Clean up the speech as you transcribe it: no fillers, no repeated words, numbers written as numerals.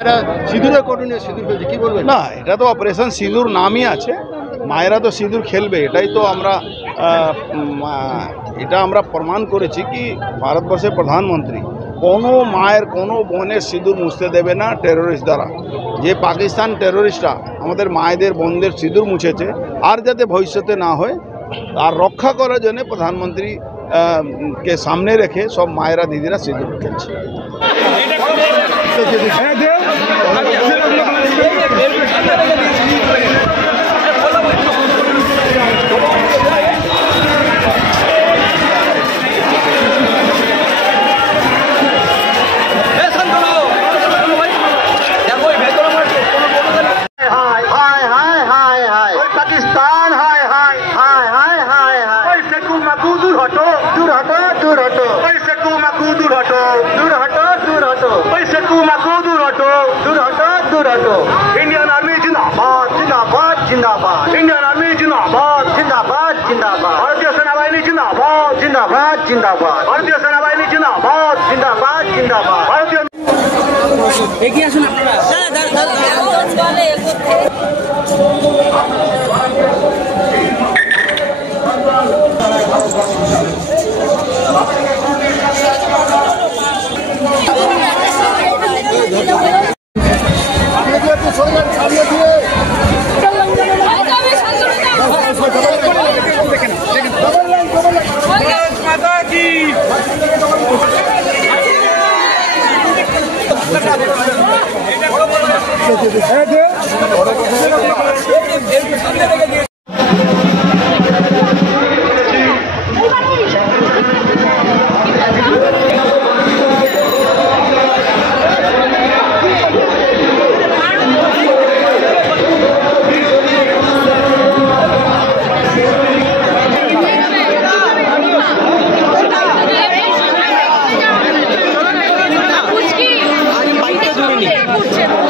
সিঁদুরের করণীয় সিঁদুর ফেলছে কি বলবেন? না, এটা তো অপারেশন সিঁদুর নামই আছে। মায়েরা তো সিঁদুর খেলবে, এটাই তো আমরা এটা আমরা প্রমাণ করেছি কি ভারতবর্ষের প্রধানমন্ত্রী কোনো মায়ের কোনো বোনের সিঁদুর মুছতে দেবে না টেরোরিস্ট দ্বারা। যে পাকিস্তান টেরোরিস্টরা আমাদের মায়েদের বোনদের সিঁদুর মুছেছে, আর যাতে ভবিষ্যতে না হয় আর রক্ষা করার জন্য প্রধানমন্ত্রী কে সামনে রেখে সব মায়েরা দিদিরা সিঁদুর খেলছে। पाकिस्तान हाय हाय हाय हाय हाय हाय सकू मकू दूर हटो दूर हटो दूर हटो सकू मकू दूर हटो दूर हटो दूर हटो सकू मकू दूर हटो दूर हटो दूर हटो इंडियन आर्मी जिंदाबाद जिंदाबाद जिंदाबाद इंडियन आर्मी जिंदाबाद जिंदाबाद जिंदाबाद भारतीय सेना बाहिनी जिंदाबाद जिंदाबाद जिंदाबाद भारतीय सेना बाहिनी जिंदाबाद जिंदाबाद जिंदाबाद भारतीय এগিয়ে আসুন আপনারা। Putin.